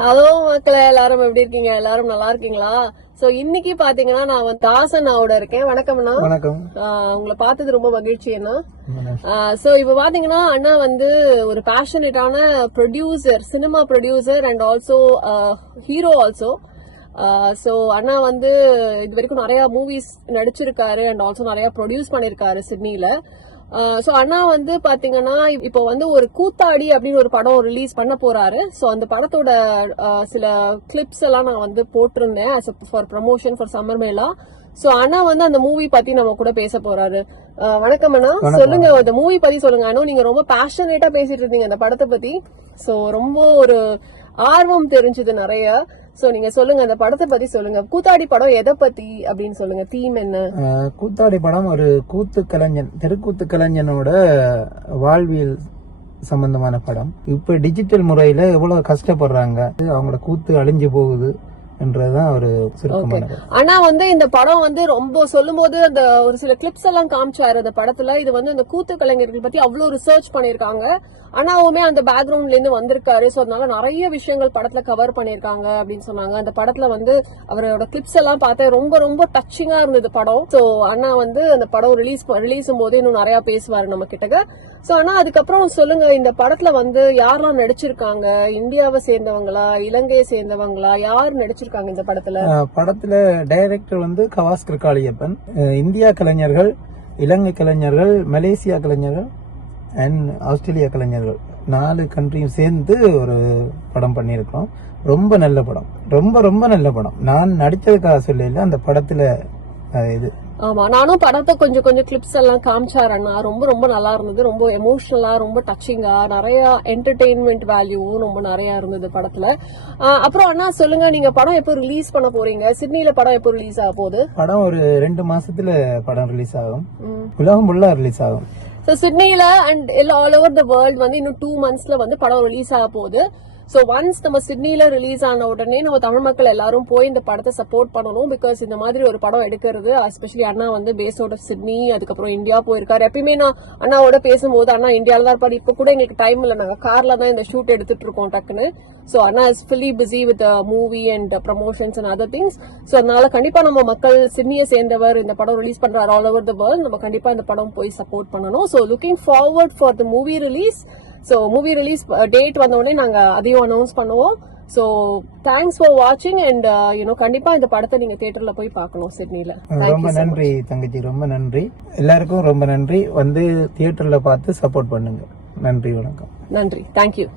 Hello மக்களே எல்லாரும் எப்படி இருக்கீங்க? எல்லாரும் நல்லா இருக்கீங்களா? சோ இன்னைக்கு பாத்தீங்கன்னா நான் வந்து தாசன் ஆவோட இருக்கேன். வணக்கம்ண்ணா வணக்கம். உங்களை பார்த்தது ரொம்ப மகிழ்ச்சி அண்ணா. சோ இப்ப பாத்தீங்கன்னா அண்ணா வந்து ஒரு பேஷனேட்டான producer cinema producer and also hero also so அண்ணா வந்து இது வரைக்கும் நிறைய மூவிஸ் நடிச்சிருக்காரு அண்ட் ஆல்சோ நிறைய ப்ரொடியூஸ் பண்ணிருக்காரு சிட்னில. சோ அண்ணா வந்து பாத்தீங்கன்னா இப்போ வந்து ஒரு கூத்தாடி அப்படின்னு ஒரு படம் ரிலீஸ் பண்ண போறாரு. சோ அந்த படத்தோட சில கிளிப்ஸ் எல்லாம் நான் வந்து போட்டிருந்தேன் for promotion for summer mela so அண்ணா வந்து அந்த மூவி பத்தி நம்ம கூட பேச போறாரு. வணக்கம் அண்ணா. சொல்லுங்க அந்த மூவி பத்தி சொல்லுங்க. அண்ணா நீங்க ரொம்ப பேஷனேட்டா பேசிட்டு இருந்தீங்க அந்த படத்தை பத்தி. சோ ரொம்ப ஒரு ஆர்வம் தெரிஞ்சது நிறைய. சோ நீங்க சொல்லுங்க அந்த படத்தை பத்தி சொல்லுங்க. கூத்தாடி படம் எதை பத்தி அப்படின்னு சொல்லுங்க? தீம் என்ன? கூத்தாடி படம் ஒரு கூத்து கலைஞன் தெருக்கூத்து கலைஞனோட வாழ்வியல் சம்பந்தமான படம். இப்ப டிஜிட்டல் முறையில எவ்வளவு கஷ்டப்படுறாங்க? அவங்களோட கூத்து அழிஞ்சு போகுது. ஒரு சுருக்கமான. ஆனா வந்து இந்த படம் வந்து ரொம்ப சொல்லும்போது அந்த ஒரு சில கிளிப்ஸ் எல்லாம் காமிச்சாரு அந்த படத்துல. இது வந்து அந்த கூத்து கலைஞர்கள் பத்தி அவ்வளவு ரிசர்ச் பண்ணிருக்காங்க அண்ணாவுமே அந்த பேக்ரவுண்ட்ல இருந்து வந்திருக்காரு. சோ அதனால நிறைய விஷயங்கள் படத்துல கவர் பண்ணிருக்காங்க அப்படின்னு சொன்னாங்க. அந்த படத்துல வந்து அவரோட கிளிப்ஸ் எல்லாம் பார்த்தேன். ரொம்ப ரொம்ப டச்சிங்கா இருந்தது படம். சோ அண்ணா வந்து அந்த படம் ரிலீஸ் ரிலீஸும் போது இன்னும் நிறைய பேசுவாரு நம்ம கிட்டக்க சோ ஆனா அதுக்கப்புறம் சொல்லுங்க. இந்த படத்துல வந்து யாரெல்லாம் நடிச்சிருக்காங்க? இந்தியாவை சேர்ந்தவங்களா? இலங்கையை சேர்ந்தவங்களா? யார் நடிச்சிருக்காங்க? இந்த படத்துல? படத்துல டைரக்டர் வந்து கவாஸ்கர் காளியப்பன் இந்தியா கலைஞர்கள் இலங்கை கலைஞர்கள் மலேசியா கலைஞர்கள் அண்ட் ஆஸ்திரேலியா கலைஞர்கள். நாலு கண்ட்ரியும் சேர்ந்து ஒரு படம் பண்ணியிருக்கோம். ரொம்ப நல்ல படம். ரொம்ப ரொம்ப நல்ல படம். நான் நடித்ததுக்காக சொல்லல அந்த படத்துல இது ஆமா நானும் படத்தை கொஞ்சம் கொஞ்சம் கிளிப்ஸ் எல்லாம் காமிச்சாரு அண்ணா. ரொம்ப ரொம்ப நல்லா இருந்தது. ரொம்ப எமோஷனலா ரொம்ப டச்சிங்கா நிறைய என்டர்டெயின்மெண்ட் வேல்யூவும் ரொம்ப நிறைய இருந்தது படத்துல. அப்புறம் அண்ணா சொல்லுங்க நீங்க படம் எப்போ ரிலீஸ் பண்ண போறீங்க? சிட்னில படம் எப்போ ரிலீஸ் ஆக போகுது? படம் ஒரு ரெண்டு மாசத்துல படம் ரிலீஸ் ஆகும். உலகம் ஃபுல்லா ரிலீஸ் ஆகும். So சிட்னில and all over the world வந்து இன்னும் டூ மந்த்ஸ்ல வந்து படம் ரிலீஸ் ஆக போகுது. ஸோ ஒன்ஸ் நம்ம சிட்னியில ரிலீஸ் ஆன உடனே நம்ம தமிழ் மக்கள் எல்லாரும் போய் இந்த படத்தை சப்போர்ட் பண்ணணும் பிகாஸ் இந்த மாதிரி ஒரு படம் எடுக்கிறது எஸ்பெஷலி அண்ணா வந்து பேஸ் அவுட் ஆஃப் சிட்னி அதுக்கப்புறம் இந்தியா போயிருக்காரு. எப்பயுமே நான் அண்ணாவோட பேசும்போது அண்ணா இந்தியாவில தான் இருப்பாரு. இப்போ கூட எங்களுக்கு டைம் இல்லை. நாங்கள் கார்ல தான் இந்த ஷூட் எடுத்துட்டு இருக்கோம் டக்குன்னு. So Anna is fully busy with movie and promotions and other things so அதனால கண்டிப்பா நம்ம மக்கள் சிட்னியை சேர்ந்தவர் இந்த படம் ரிலீஸ் பண்றாரு ஆல் ஓவர் த வேர்ல்ட் நம்ம கண்டிப்பா இந்த படம் போய் சப்போர்ட் பண்ணணும். So looking forward for the movie release so movie release date வந்த உடனே நாங்க அதையும் அனௌன்ஸ் பண்ணுவோம். ஸோ தேங்க்ஸ் ஃபார் வாட்சிங் அண்ட் யூனோ கண்டிப்பா இந்த படத்தை நீங்க தியேட்டர்ல போய் பார்க்கணும் சிட்னில. ரொம்ப நன்றி தங்கச்சி ரொம்ப நன்றி. எல்லாருக்கும் ரொம்ப நன்றி. வந்து தியேட்டர்ல பார்த்து சப்போர்ட் பண்ணுங்க. நன்றி வணக்கம். நன்றி. தேங்க்யூ